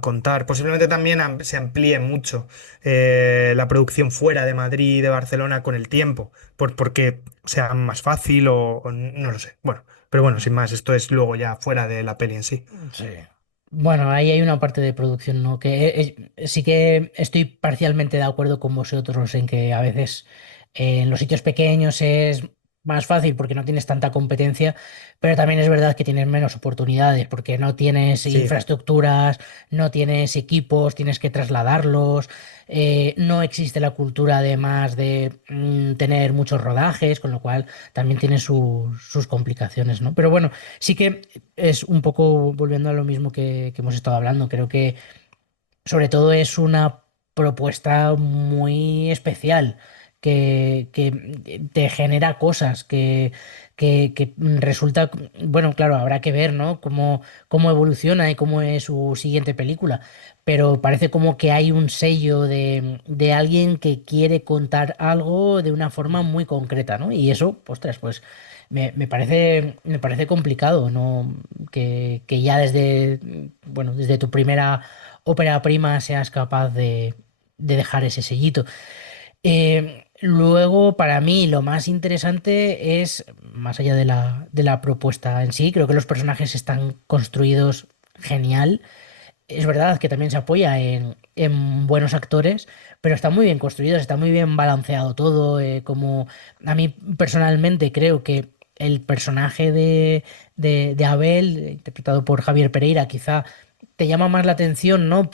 contar. Posiblemente también se amplíe mucho la producción fuera de Madrid y de Barcelona con el tiempo, porque sea más fácil o no lo sé. Bueno, pero bueno, sin más, esto es luego ya fuera de la peli en sí. sí. Bueno, ahí hay una parte de producción, ¿no? Que sí que estoy parcialmente de acuerdo con vosotros en que a veces en los sitios pequeños es más fácil porque no tienes tanta competencia, pero también es verdad que tienes menos oportunidades porque no tienes Sí, infraestructuras, no tienes equipos, tienes que trasladarlos, no existe la cultura además de tener muchos rodajes, con lo cual también tiene sus complicaciones, ¿no? Pero bueno, sí que es un poco volviendo a lo mismo que hemos estado hablando. Creo que sobre todo es una propuesta muy especial que te genera cosas que resulta, bueno, claro, habrá que ver, ¿no? Cómo evoluciona y cómo es su siguiente película. Pero parece como que hay un sello de alguien que quiere contar algo de una forma muy concreta, ¿no? Y eso, ostras, pues me parece complicado, ¿no? Que ya desde, bueno, desde tu primera ópera prima seas capaz de dejar ese sellito. Luego, para mí, lo más interesante es, más allá de la propuesta en sí, creo que los personajes están construidos genial. Es verdad que también se apoya en buenos actores, pero está muy bien construido, está muy bien balanceado todo. Como a mí personalmente creo que el personaje de Abel, interpretado por Javier Pereira, quizá te llama más la atención, ¿no?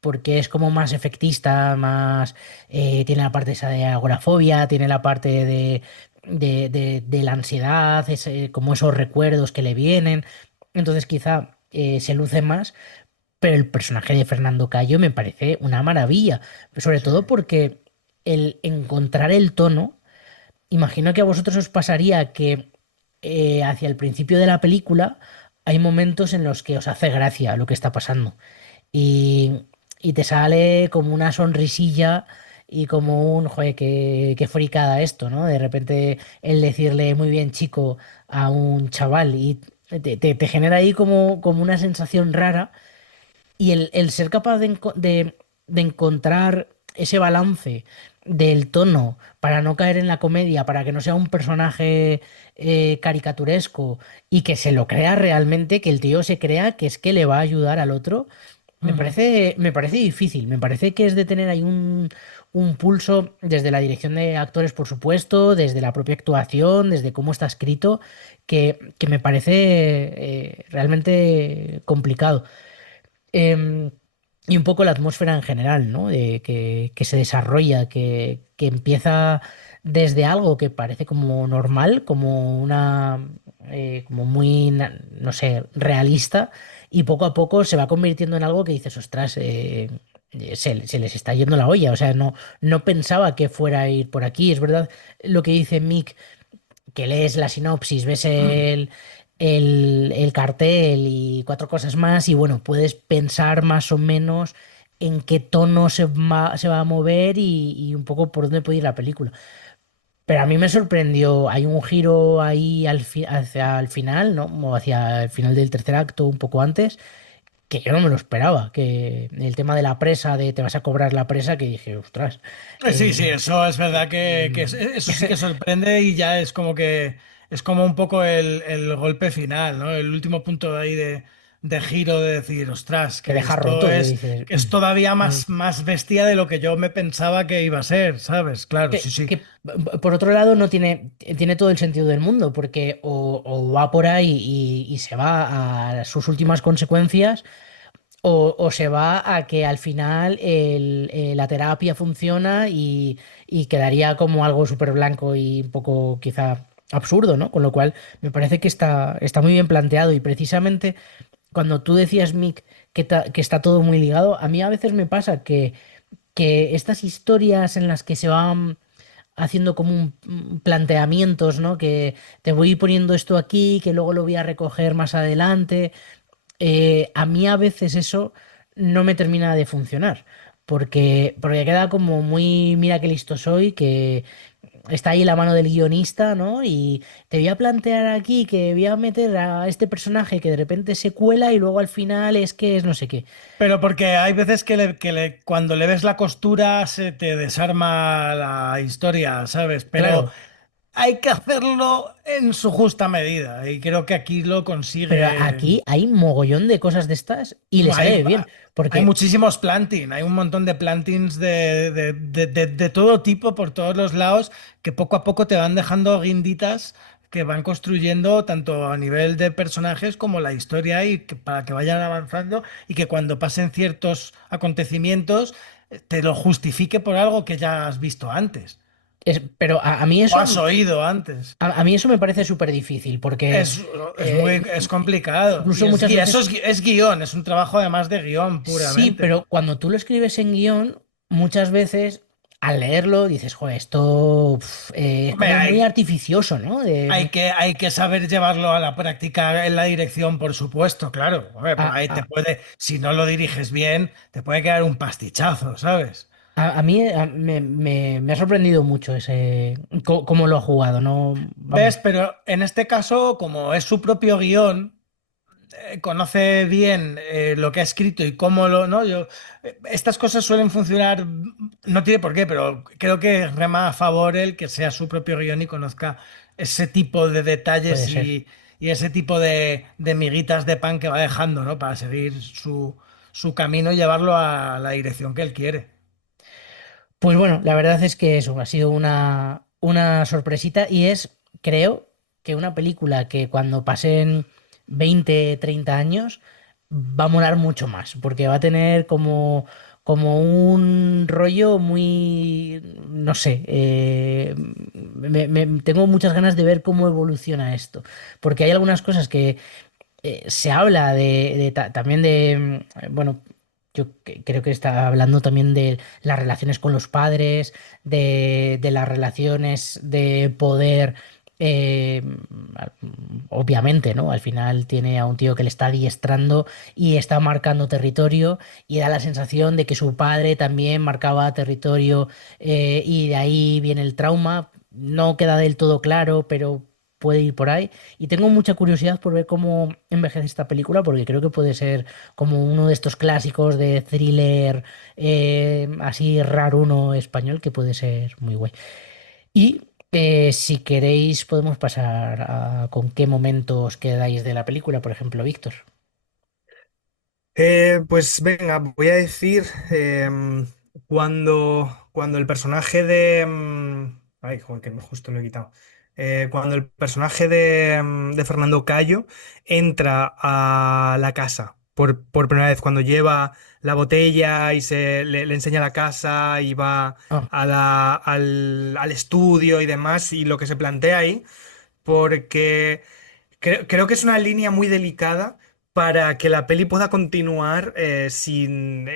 Porque es como más efectista, más tiene la parte esa de agorafobia, tiene la parte de la ansiedad, como esos recuerdos que le vienen. Entonces quizá se luce más, pero el personaje de Fernando Cayo me parece una maravilla, sobre Sí. todo porque el encontrar el tono, imagino que a vosotros os pasaría que hacia el principio de la película hay momentos en los que os hace gracia lo que está pasando y, y te sale como una sonrisilla y como un, joder, qué fricada esto, ¿no? De repente el decirle muy bien chico a un chaval y te genera ahí como una sensación rara y el ser capaz de encontrar ese balance del tono para no caer en la comedia, para que no sea un personaje caricaturesco y que se lo crea realmente, que el tío se crea que es que le va a ayudar al otro, Ujú. me parece difícil. Me parece que es de tener ahí un pulso desde la dirección de actores, por supuesto, desde la propia actuación, desde cómo está escrito, que me parece realmente complicado. Em, y un poco la atmósfera en general, ¿no? De que se desarrolla, que empieza desde algo que parece como normal, como como muy, no sé, realista, y poco a poco se va convirtiendo en algo que dices, ostras, se les está yendo la olla. O sea, no pensaba que fuera a ir por aquí. Es verdad lo que dice Mick, que lees la sinopsis, ves el cartel y cuatro cosas más y bueno, puedes pensar más o menos en qué tono se va a mover y un poco por dónde puede ir la película. Pero a mí me sorprendió, hay un giro ahí hacia el final, ¿no? O hacia el final del tercer acto, un poco antes, que yo no me lo esperaba, que el tema de la presa, de te vas a cobrar la presa, que dije, ostras. Sí, sí, eso es verdad Em, eso sí que sorprende y ya es como que es como un poco el golpe final, ¿no? El último punto de ahí de giro de decir, ostras, Te deja roto, que dices. que es todavía Mm. más bestia de lo que yo me pensaba que iba a ser, ¿sabes? Claro, sí, sí. Por otro lado no tiene todo el sentido del mundo, porque o va por ahí y se va a sus últimas consecuencias, o se va a que al final la terapia funciona y quedaría como algo súper blanco y un poco quizá absurdo, ¿no? Con lo cual me parece que está muy bien planteado y precisamente cuando tú decías, Mick, que está todo muy ligado, a mí a veces me pasa que estas historias en las que se van haciendo como planteamientos, ¿no? Que te voy poniendo esto aquí, que luego lo voy a recoger más adelante. A mí a veces eso no me termina de funcionar. Porque queda como muy, mira qué listo soy, que está ahí la mano del guionista, ¿no? Y te voy a plantear aquí que voy a meter a este personaje que de repente se cuela y luego al final es que es no sé qué. Pero porque hay veces cuando le ves la costura se te desarma la historia, ¿sabes? Pero Claro, hay que hacerlo en su justa medida y creo que aquí lo pero consigue. aquí hay mogollón de cosas de estas y le Hay, sale bien. hay Porque muchísimos planting, hay un montón de plantings de todo tipo por todos los lados que poco a poco te van dejando guinditas que van construyendo tanto a nivel de personajes como la historia y para que vayan avanzando y que cuando pasen ciertos acontecimientos te lo justifique por algo que ya has visto antes pero a mí o eso, has oído antes. a mí eso me parece súper difícil porque Es, eh, es complicado. incluso muchas Eso veces es guión, es un trabajo además de guión sí, puramente. pero cuando tú lo escribes en guión, muchas veces al leerlo dices, joder, esto es Hombre, como muy artificioso, ¿no? hay que saber llevarlo a la práctica en la dirección, por supuesto, claro. Hombre, por A, ahí te a- puede, si no lo diriges bien, te puede quedar un pastichazo, ¿sabes? a mí me ha sorprendido mucho cómo lo ha jugado, ¿no? ¿Ves? Vamos, Pero en este caso, como es su propio guión, conoce bien lo que ha escrito y cómo lo, ¿no? Estas cosas suelen funcionar, no tiene por qué, pero creo que rema a favor el que sea su propio guión y conozca ese tipo de puede detalles ser. y ese tipo de miguitas de pan que va dejando, ¿no? Para seguir su camino y llevarlo a la dirección que él quiere. Pues bueno, la verdad es que eso ha sido una sorpresita y creo que una película que cuando pasen 20 30 años va a molar mucho más, porque va a tener como un rollo muy, no sé, tengo muchas ganas de ver cómo evoluciona esto, porque hay algunas cosas que se habla también bueno, creo que está hablando también de las relaciones con los padres, de las relaciones de poder, eh, obviamente, ¿no? Al final tiene a un tío que le está adiestrando y está marcando territorio y da la sensación de que su padre también marcaba territorio y de ahí viene el trauma. No queda del todo claro, pero puede ir por ahí. Y tengo mucha curiosidad por ver cómo envejece esta película, porque creo que puede ser como uno de estos clásicos de thriller así raro uno español que puede ser muy guay. Y si queréis, podemos pasar a con qué momento os quedáis de la película, por ejemplo, Víctor. Pues venga, voy a decir cuando el personaje de... ay, joder, que justo lo he quitado. Cuando el personaje de Fernando Cayo entra a la casa por primera vez, cuando lleva la botella y le enseña la casa y va Ah, al estudio y demás, y lo que se plantea ahí, porque... creo que es una línea muy delicada para que la peli pueda continuar sin,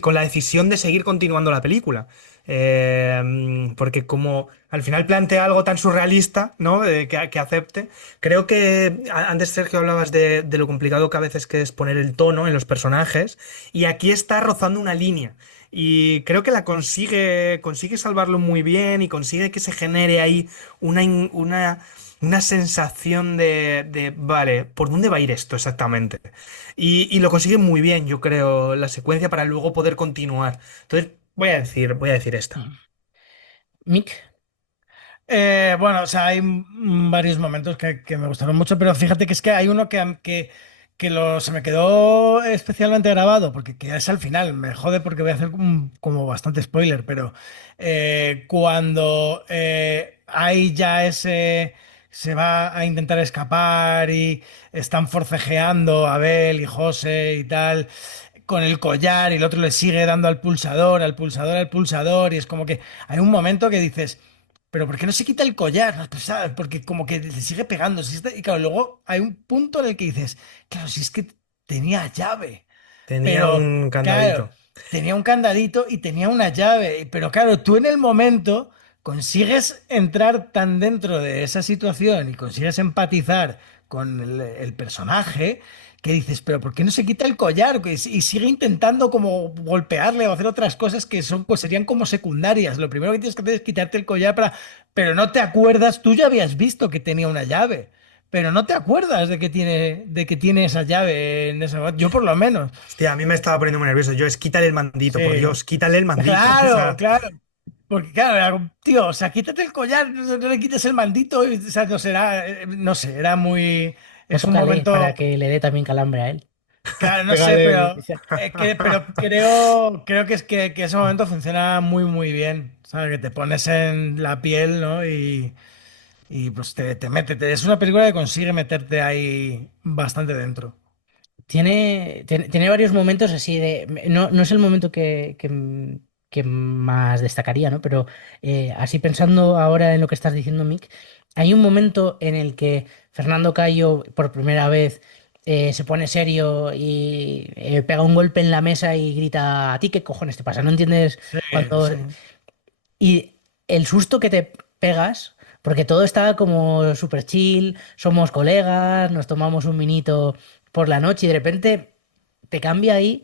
con la decisión de seguir continuando la película. Porque como al final plantea algo tan surrealista, ¿no? Que acepte. Creo que antes, Sergio, hablabas de lo complicado que a veces que es poner el tono en los personajes, y aquí está rozando una línea. Y creo que consigue salvarlo muy bien y consigue que se genere ahí una sensación vale, ¿por dónde va a ir esto exactamente? Y lo consigue muy bien, yo creo, la secuencia para luego poder continuar. Entonces, voy a decir esta. Mick, Bueno, o sea, hay varios momentos que me gustaron mucho, pero fíjate que es que hay uno se me quedó especialmente grabado, porque que es al final, me jode porque voy a hacer como bastante spoiler, pero cuando hay ya se va a intentar escapar y están forcejeando Abel y José y tal, con el collar y el otro le sigue dando al pulsador, al pulsador, al pulsador, y es como que hay un momento que dices... Pero ¿por qué no se quita el collar? No, pues, ¿sabes? Porque como que le sigue pegando. Y claro, luego hay un punto en el que dices, claro, si es que tenía llave. Tenía Pero, un claro, candadito. tenía un candadito y tenía una llave. Pero claro, tú en el momento consigues entrar tan dentro de esa situación y consigues empatizar con el personaje que dices, pero ¿por qué no se quita el collar? Y sigue intentando como golpearle o hacer otras cosas que son, pues serían como secundarias. Lo primero que tienes que hacer es quitarte el collar para... Pero no te acuerdas, tú ya habías visto que tenía una llave. Pero no te acuerdas de que tiene esa llave en ese momento. Yo por lo menos. Hostia, a mí me estaba poniendo muy nervioso. Quítale el mandito, por Sí. Dios, quítale el mandito. O Claro, sea, claro. Porque claro, era como, tío, o sea, quítate el collar, no le quites el maldito, o sea, no será, no sé, era muy, o es un tócale para momento, que le dé también calambre a él. claro, no sé, pégale pero, pero creo que es que ese momento funciona muy, muy bien, ¿sabes? Que te pones en la piel, ¿no? Y pues te mete, es una película que consigue meterte ahí bastante dentro. Tiene varios momentos así de... No, no es el momento que más destacaría, ¿no? Pero así pensando ahora en lo que estás diciendo, Mick, hay un momento en el que Fernando Cayo por primera vez se pone serio y pega un golpe en la mesa y grita, ¿a ti qué cojones te pasa? ¿No entiendes Sí, cuando... sí. Y el susto que te pegas, porque todo está como súper chill, somos colegas, nos tomamos un vinito por la noche y de repente te cambia ahí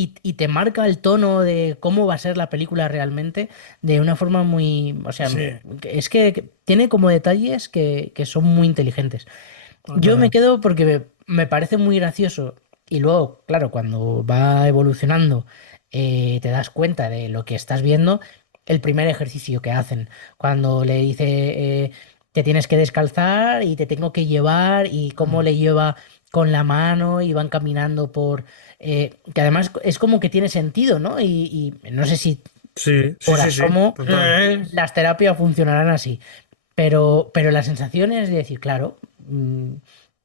y te marca el tono de cómo va a ser la película realmente de una forma muy... O sea, Sí, es que tiene como detalles que son muy inteligentes. Yo me total. quedo porque me parece muy gracioso y luego, claro, cuando va evolucionando, te das cuenta de lo que estás viendo, el primer ejercicio que hacen, cuando le dice, te tienes que descalzar y te tengo que llevar y cómo Mm. le lleva con la mano y van caminando que además es como que tiene sentido, ¿no? Y no sé si sí, sí, por sí, sí, asomo total. Sí, las terapias funcionarán así. Pero la sensación es de decir, claro,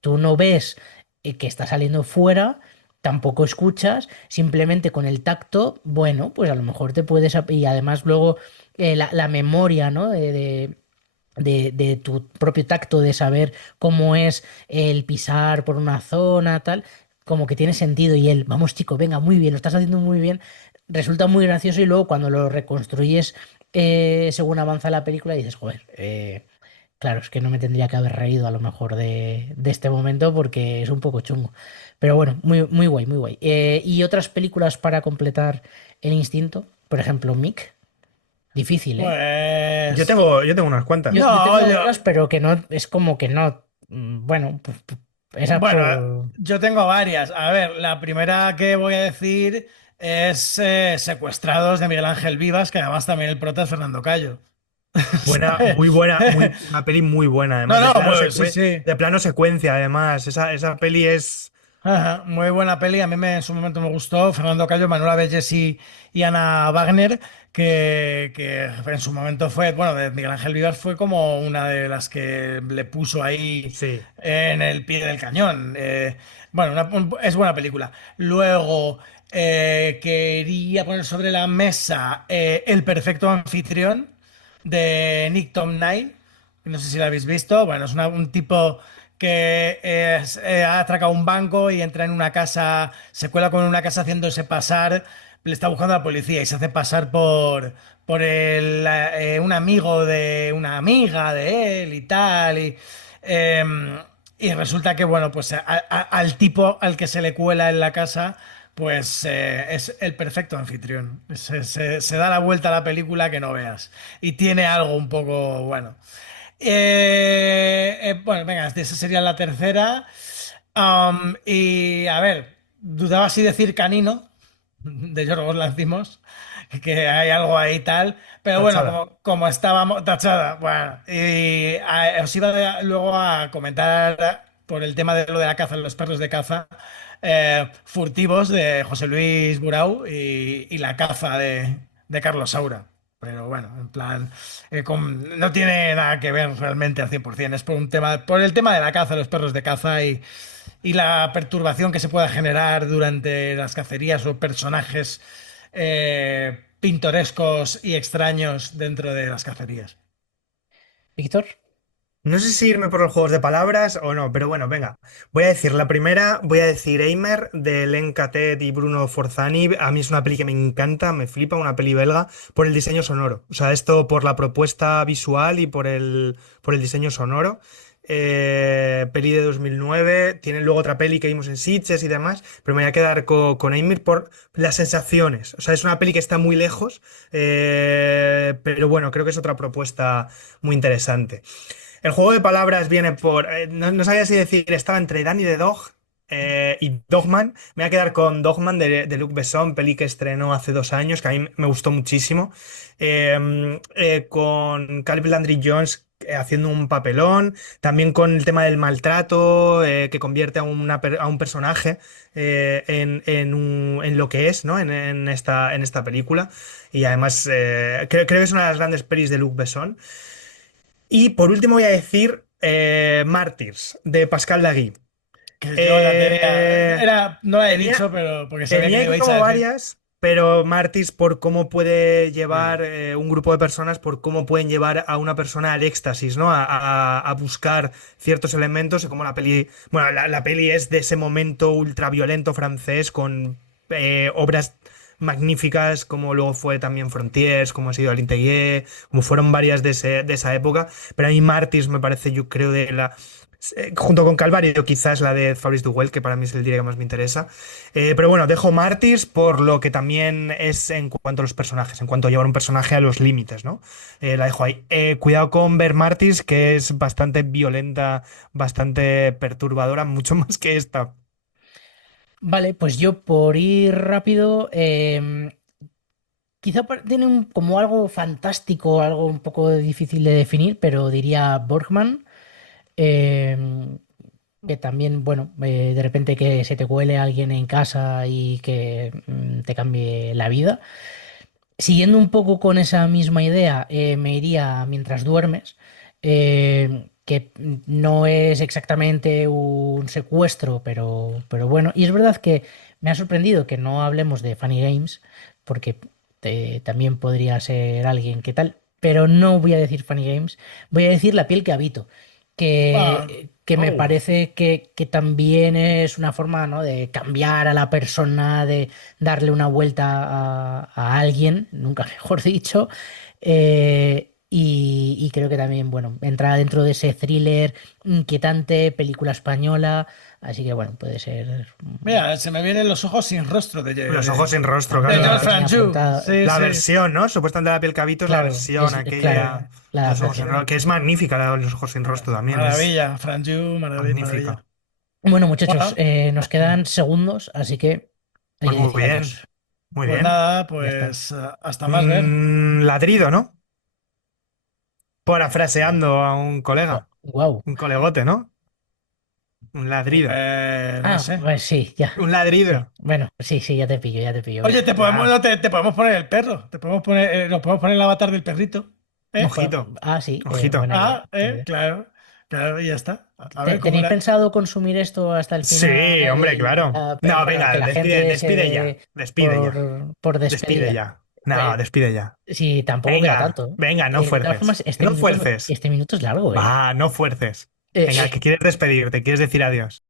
tú no ves que está saliendo fuera, tampoco escuchas, simplemente con el tacto, bueno, pues a lo mejor te puedes... Y además luego la memoria, ¿no? De tu propio tacto, de saber cómo es el pisar por una zona, tal, como que tiene sentido. Y él, vamos chico, venga, muy bien, lo estás haciendo muy bien, resulta muy gracioso y luego cuando lo reconstruyes según avanza la película dices, joder, Claro, es que no me tendría que haber reído a lo mejor de este momento porque es un poco chungo. Pero bueno, muy, muy guay, muy guay. Y otras películas para completar el instinto, por ejemplo, Mick. Difícil, ¿eh? Pues Yo tengo unas Yo, cuantas. yo tengo no, algunas, pero que no, es como que no. Bueno, pues, esa bueno, por. yo tengo varias. A ver, la primera que voy a decir es Secuestrados de Miguel Ángel Vivas, que además también el prota es Fernando Cayo. ¿Sabes? Buena, una peli muy buena, No, además, no, sí, sí. de plano secuencia, además. Esa peli es. Ajá, muy buena peli, a mí en su momento me gustó. Fernando Cayo, Manuela Bellés y Ana Wagner, que en su momento fue, bueno, de Miguel Ángel Vivas fue como una de las que le puso ahí Sí. en el pie del cañón. Bueno, es buena película. Luego, quería poner sobre la mesa El perfecto anfitrión de Nick Tom Knight. No sé si la habéis visto. Bueno, es un tipo que ha atracado un banco y entra en una casa, se cuela con una casa haciéndose pasar, le está buscando a la policía y se hace pasar un amigo de una amiga de él y tal. Eh, y resulta que, bueno, pues al tipo al que se le cuela en la casa, pues es el perfecto anfitrión. Se da la vuelta a la película que no veas. Y tiene algo un poco, bueno. Bueno, venga, esa sería la tercera. Y a ver, dudaba si decir Canino, de Yorgos Lanthimos, que hay algo ahí tal. Pero bueno, Tachada. como estábamos, tachada, bueno, y os iba luego a comentar por el tema de lo de la caza, los perros de caza, Furtivos de José Luis Burau y La caza de Carlos Saura. Pero bueno, en plan, no tiene nada que ver realmente al 100%. Es por el tema de la caza, los perros de caza y la perturbación que se pueda generar durante las cacerías o personajes pintorescos y extraños dentro de las cacerías. Víctor. No sé si irme por los juegos de palabras o no, pero bueno, venga. Voy a decir la primera, voy a decir Eimer de Len Catet y Bruno Forzani. A mí es una peli que me encanta, me flipa, una peli belga, por el diseño sonoro. O sea, esto por la propuesta visual y por el diseño sonoro. Peli de 2009, tienen luego otra peli que vimos en Sitges y demás, pero me voy a quedar con Eimer por las sensaciones. O sea, es una peli que está muy lejos, pero bueno, creo que es otra propuesta muy interesante. El juego de palabras viene por. No sabía si decir, estaba entre Danny the Dog y Dogman. Me voy a quedar con Dogman de Luc Besson, peli que estrenó hace 2 años, que a mí me gustó muchísimo. Con Caleb Landry Jones haciendo un papelón. También con el tema del maltrato, que convierte a un personaje en lo que es, ¿no? En esta película. Y además, creo que es una de las grandes pelis de Luc Besson. Y por último voy a decir Mártires, de Pascal Lagui. Que yo la Eh, no la he tenía, dicho, pero porque sabía que tenía le aquí ibais a como decir. varias, pero Mártires por cómo puede llevar Sí. un grupo de personas, por cómo pueden llevar a una persona al éxtasis, ¿no? A buscar ciertos elementos, y como la peli, bueno, la peli es de ese momento ultraviolento francés con obras magníficas, como luego fue también Frontiers, como ha sido Alinteguier, como fueron varias de esa época, pero a mí Mártires me parece, yo creo, junto con Calvario, quizás la de Fabrice Duguel, que para mí es el día que más me interesa. Pero bueno, dejo Mártires por lo que también es en cuanto a los personajes, en cuanto a llevar un personaje a los límites, ¿no? La dejo ahí. Cuidado con ver Mártires, que es bastante violenta, bastante perturbadora, mucho más que esta. Vale, pues yo por ir rápido, quizá tiene como algo fantástico, algo un poco difícil de definir, pero diría Borgman, em, que también, bueno, de repente que se te cuele alguien en casa y que te cambie la vida. Siguiendo un poco con esa misma idea, me iría Mientras duermes, que no es exactamente un secuestro, pero bueno. Y es verdad que me ha sorprendido que no hablemos de Funny Games, porque también podría ser alguien que tal, pero no voy a decir Funny Games, voy a decir La piel que habito, Ah, que me oh. parece que también es una forma, ¿no?, de cambiar a la persona, darle una vuelta a alguien, nunca mejor dicho. y creo que también, bueno, entra dentro de ese thriller inquietante, película española, así que bueno, puede ser... Mira, se me vienen Los ojos sin rostro Los ojos sin rostro, de claro. George tenía Franju. apuntado. Sí, La sí. versión, ¿no? Supuestamente la piel Cavito es la Claro, versión claro, aquella la de los ojos sin adaptación. rostro, que es magnífica la de los ojos sin rostro también, es Maravilla, Franju, maravilla, magnífica. maravilla. Bueno, muchachos, Bueno, nos quedan segundos, así que hay Pues que muy decir bien, adiós. muy pues bien. nada, Ya está. pues hasta más ver. Ladrido, ¿no? Parafraseando a un colega, Wow. un colegote, ¿no? Un ladrido. No Ah, sé. pues sí, ya. Un Sí. ladrido. Bueno, sí, ya te pillo, Oye, venga. te podemos, Ya. no, te podemos poner el perro. Te podemos poner, nos podemos poner el avatar del perrito. ¿Eh? Ojito, Sí, ojito. buena idea. Claro. Claro, y ya está. A ver cómo ¿Tenéis era. pensado consumir esto hasta el Sí, final hombre, claro. No, para que venga, la despide, gente se despide ya. dé Despide ya. por Despide despedida? ya. No, Eh, despide ya. sí, tampoco queda Venga, tanto. venga, no De todas fuerces. formas, No fuerces. este minuto es largo, ¿eh? Va, no fuerces. Eh, Venga, que quieres despedirte, quieres decir adiós.